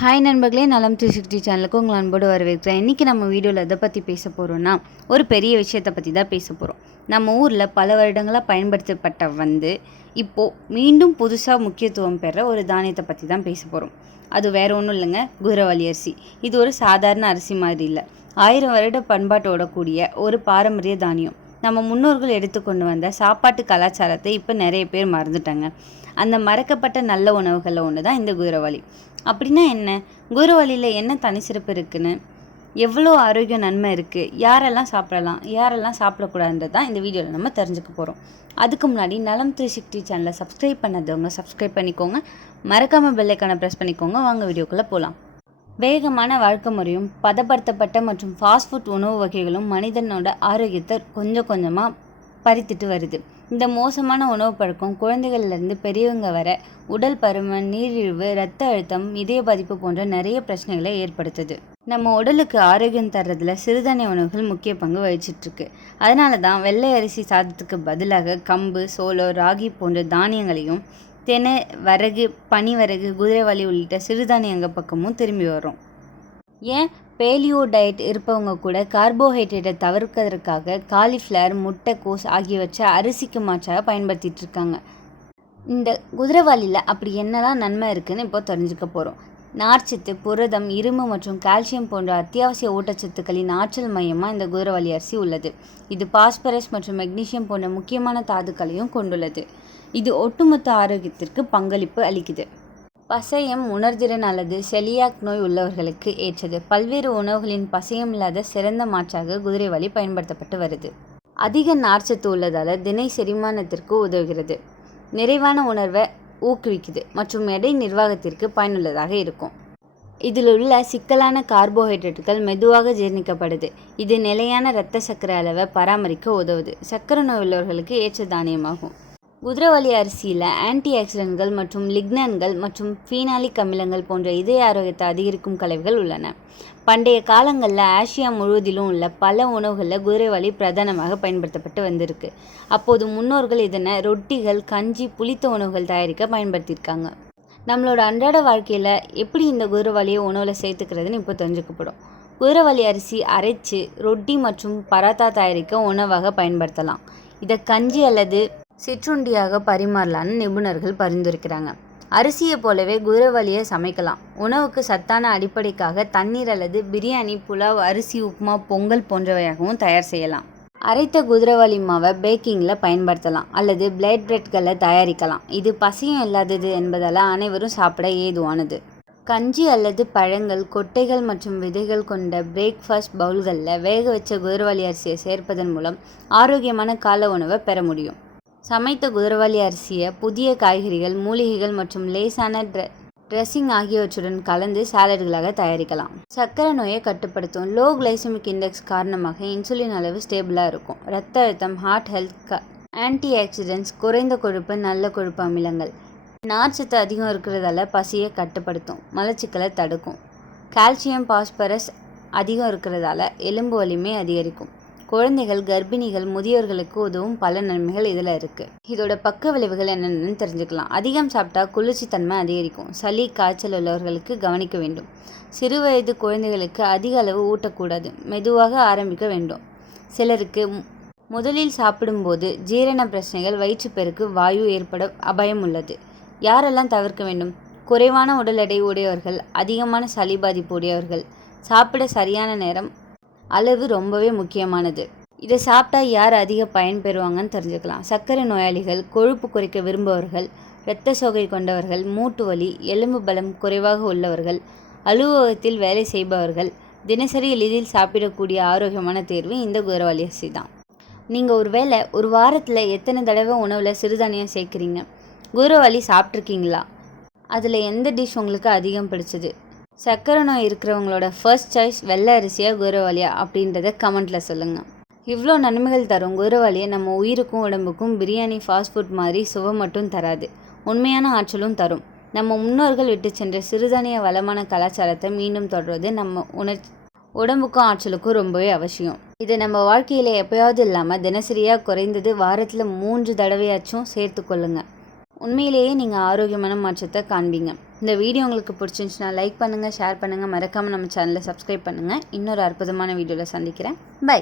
Hi நண்பர்களே நலம் three sixty சேனலுக்கு உங்களை அன்போடு வரவேற்கிறேன். இன்றைக்கி நம்ம வீடியோவில் எதை பற்றி பேச போகிறோன்னா ஒரு பெரிய விஷயத்தை பற்றி தான் பேச போகிறோம் நம்ம ஊரில் பல வருடங்களாக பயன்படுத்தப்பட்ட வந்து இப்போது மீண்டும் புதுசாக முக்கியத்துவம் பெற ஒரு தானியத்தை பற்றி தான் பேச போகிறோம் அது வேற ஒன்றும் இல்லைங்க குதிரவாளி அரிசி. இது ஒரு சாதாரண அரிசி மாதிரி இல்லை. ஆயிரம் வருட பண்பாட்டோட கூடிய ஒரு பாரம்பரிய தானியம். நம்ம முன்னோர்கள் எடுத்துக்கொண்டு வந்த சாப்பாட்டு கலாச்சாரத்தை இப்போ நிறைய பேர் மறந்துட்டாங்க. அந்த மறக்கப்பட்ட நல்ல உணவுகளில் ஒன்று தான் இந்த குதிரவாளி அப்படின்னா என்ன? குதிரவாளியில் என்ன தனி சிறப்பு இருக்குன்னு? எவ்வளோ ஆரோக்கிய நன்மை இருக்குது யாரெல்லாம் சாப்பிடலாம்? யாரெல்லாம் சாப்பிடக்கூடாதுன்றது தான் இந்த வீடியோவில் நம்ம தெரிஞ்சுக்க போகிறோம் அதுக்கு முன்னாடி நலம் த்ரீ சிக்ஸ்டி சேனலை சப்ஸ்கிரைப் பண்ணாதவங்க சப்ஸ்கிரைப் பண்ணிக்கோங்க. மறக்காமல் பெல்லைக்கான ப்ரெஸ் பண்ணிக்கோங்க. வாங்க வீடியோக்குள்ளே போகலாம் வேகமான வாழ்க்கை முறையும் பதப்படுத்தப்பட்ட மற்றும் ஃபாஸ்ட் ஃபுட் உணவு வகைகளும் மனிதனோட ஆரோக்கியத்தை கொஞ்சம் கொஞ்சமாக பறித்துட்டு வருது. இந்த மோசமான உணவு பழக்கம் குழந்தைகள்லேருந்து பெரியவங்க வர உடல் பருமன் நீரிழிவு இரத்த அழுத்தம் இதய பாதிப்பு போன்ற நிறைய பிரச்சனைகளை ஏற்படுத்துது. நம்ம உடலுக்கு ஆரோக்கியம் தர்றதுல சிறுதானிய உணவுகள் முக்கிய பங்கு வகிச்சிட்ருக்கு. அதனால தான் வெள்ளை அரிசி சாதத்துக்கு பதிலாக கம்பு சோளம் ராகி போன்ற தானியங்களையும் தெனை வரகு பனிவரகு குதிரைவாளி உள்ளிட்ட சிறுதானியங்கள் பக்கமும் திரும்பி வரும். ஏன்? பேலியோ டயட் இருப்பவங்க கூட கார்போஹைட்ரேட்டை தவிர்க்கிறதுக்காக காலிஃப்ளவர் முட்டைக்கோஸ் ஆகியவற்றை அரிசிக்கு மாற்றாக பயன்படுத்திட்டு இருக்காங்க. இந்த குதிரைவாளியில் அப்படி என்னதான் நன்மை இருக்குதுன்னு இப்போ தெரிஞ்சுக்க போகிறோம் நார்ச்சத்து புரதம் இரும்பு மற்றும் கால்சியம் போன்ற அத்தியாவசிய ஊட்டச்சத்துக்களின் ஆற்றல் மையமாக இந்த குதிரைவாளி அரிசி உள்ளது. இது பாஸ்பரஸ் மற்றும் மெக்னீசியம் போன்ற முக்கியமான தாதுக்களையும் கொண்டுள்ளது. இது ஒட்டுமொத்த ஆரோக்கியத்திற்கு பங்களிப்பு அளிக்குது. பசையம் உணர்திறன் அல்லது செலியாக் நோய் உள்ளவர்களுக்கு ஏற்றது. பல்வேறு உணவுகளின் பசையம் இல்லாத சிறந்த மாற்றாக குதிரைவாளி பயன்படுத்தப்பட்டு வருது. அதிக நார்ச்சத்து உள்ளதால் தினை செரிமானத்திற்கு உதவுகிறது. நிறைவான உணர்வை ஊக்குவிக்குது மற்றும் எடை நிர்வாகத்திற்கு பயனுள்ளதாக இருக்கும். இதில் உள்ள சிக்கலான கார்போஹைட்ரேட்டுகள் மெதுவாக ஜீர்ணிக்கப்படுது. இது நிலையான இரத்த சர்க்கரை அளவை பராமரிக்க உதவுது. சர்க்கரை நோய் உள்ளவர்களுக்கு ஏற்ற தானியமாகும். குதிரவாளி அரிசியில் ஆன்டி ஆக்சிடென்ட்கள் மற்றும் லிக்னன்கள் மற்றும் ஃபீனாலிக் அமிலங்கள் போன்ற இதய ஆரோக்கியத்தை அதிகரிக்கும் கலவைகள் உள்ளன. பண்டைய காலங்களில் ஆசியா முழுவதிலும் உள்ள பல உணவுகளில் குதிரைவாளி பிரதானமாக பயன்படுத்தப்பட்டு வந்திருக்கு. அப்போது முன்னோர்கள் இதனை ரொட்டிகள் கஞ்சி புளித்த உணவுகள் தயாரிக்க பயன்படுத்தியிருக்காங்க. நம்மளோட அன்றாட வாழ்க்கையில் எப்படி இந்த குதிரவாளியை உணவில் சேர்த்துக்கிறதுன்னு இப்போ தெரிஞ்சுக்கப்படும். குதிரவாளி அரிசி அரைச்சு ரொட்டி மற்றும் பராத்தா தயாரிக்க உணவாக பயன்படுத்தலாம். இதை கஞ்சி அல்லது சிற்றுண்டியாக பரிமாறலான்னு நிபுணர்கள் பரிந்துரைக்கிறாங்க. அரிசியை போலவே குதிரைவாளியை சமைக்கலாம். உணவுக்கு சத்தான அடிப்படைக்காக தண்ணீர் அல்லது பிரியாணி புலாவ் அரிசி உப்புமா பொங்கல் போன்றவையாகவும் தயார் செய்யலாம். அரைத்த குதிரைவாளி மாவை பேக்கிங்கில் பயன்படுத்தலாம் அல்லது பிளேட் பிரெட்களை தயாரிக்கலாம். இது பசியும் இல்லாதது என்பதால் அனைவரும் சாப்பிட ஏதுவானது. கஞ்சி அல்லது பழங்கள் கொட்டைகள் மற்றும் விதைகள் கொண்ட பிரேக்ஃபாஸ்ட் பவுல்களில் வேக வச்ச குதிரவாளி அரிசியை சேர்ப்பதன் மூலம் ஆரோக்கியமான கால உணவை பெற முடியும். சமைத்த குதிரவாளி அரிசியை புதிய காய்கறிகள் மூலிகைகள் மற்றும் லேசான ட்ரெ ட்ரெஸ்ஸிங் ஆகியவற்றுடன் கலந்து சாலட்களாக தயாரிக்கலாம். சர்க்கரை நோயை கட்டுப்படுத்தும் லோ கிளைசமிக் இண்டெக்ஸ் காரணமாக இன்சுலின் அளவு ஸ்டேபிளாக இருக்கும். ரத்த அழுத்தம் ஹார்ட் ஹெல்த் க ஆன்டி ஆக்சிடென்ட்ஸ் குறைந்த கொழுப்பு நல்ல கொழுப்பு அமிலங்கள். நார்ச்சத்து அதிகம் இருக்கிறதால பசியை கட்டுப்படுத்தும் மலச்சிக்கலை தடுக்கும். கால்சியம் பாஸ்பரஸ் அதிகம் இருக்கிறதால எலும்பு வலிமை அதிகரிக்கும். குழந்தைகள் கர்ப்பிணிகள் முதியோர்களுக்கு உதவும் பல நன்மைகள் இதில் இருக்குது இதோட பக்க விளைவுகள் என்னென்னு தெரிஞ்சுக்கலாம். அதிகம் சாப்பிட்டா குளிர்ச்சித்தன்மை அதிகரிக்கும். சளி காய்ச்சல் உள்ளவர்களுக்கு கவனிக்க வேண்டும். சிறு வயது குழந்தைகளுக்கு அதிக அளவு ஊட்டக்கூடாது. மெதுவாக ஆரம்பிக்க வேண்டும். சிலருக்கு முதலில் சாப்பிடும்போது ஜீரண பிரச்சனைகள் வயிற்றுப்பெருக்கு வாயு ஏற்பட அபாயம் உள்ளது. யாரெல்லாம் தவிர்க்க வேண்டும்? குறைவான உடல் எடை உடையவர்கள் அதிகமான சளி பாதிப்பு உடையவர்கள். சாப்பிட சரியான நேரம் அளவு ரொம்பவே முக்கியமானது. இதை சாப்பிட்டா யார் அதிக பயன் பெறுவாங்கன்னு தெரிஞ்சுக்கலாம். சர்க்கரை நோயாளிகள் கொழுப்பு குறைக்க விரும்பவர்கள் இரத்த சோகை கொண்டவர்கள் மூட்டு வலி எலும்பு பலம் குறைவாக உள்ளவர்கள் அலுவலகத்தில் வேலை செய்பவர்கள் தினசரி எளிதில் சாப்பிடக்கூடிய ஆரோக்கியமான தேர்வு இந்த குதிரவாளி அரிசி தான். நீங்கள் ஒரு வேளை ஒரு வாரத்தில் எத்தனை தடவை உணவில் சிறுதானியம் சேர்க்குறீங்க? குதிரவாளி சாப்பிட்ருக்கீங்களா அதில் எந்த டிஷ் உங்களுக்கு அதிகம் பிடிச்சது? சர்க்கரை நோய் இருக்கிறவங்களோட ஃபர்ஸ்ட் சாய்ஸ் வெள்ளை அரிசியா குதிரவாளியா அப்படின்றத கமெண்ட்டில் சொல்லுங்கள் இவ்வளோ நன்மைகள் தரும் குதிரவாளியை நம்ம உயிருக்கும் உடம்புக்கும் பிரியாணி ஃபாஸ்ட் ஃபுட் மாதிரி சுவை மட்டும் தராது. உண்மையான ஆற்றலும் தரும். நம்ம முன்னோர்கள் விட்டு சென்ற சிறுதானிய வளமான கலாச்சாரத்தை மீண்டும் தொடர்வது நம்ம உணர் உடம்புக்கும் ஆற்றலுக்கும் ரொம்பவே அவசியம். இது நம்ம வாழ்க்கையில் எப்போயாவது இல்லாமல் தினசரியாக குறைந்தது வாரத்தில் மூன்று தடவையாச்சும் சேர்த்து கொள்ளுங்கள் உண்மையிலேயே நீங்கள் ஆரோக்கியமான மாற்றத்தை காண்பீங்க. இந்த வீடியோ உங்களுக்கு பிடிச்சிருந்துச்சுன்னா லைக் பண்ணுங்கள் ஷேர் பண்ணுங்கள் மறக்காமல் நம்ம சேனலை சப்ஸ்கிரைப் பண்ணுங்கள் இன்னொரு அற்புதமான வீடியோவில் சந்திக்கிறேன். பை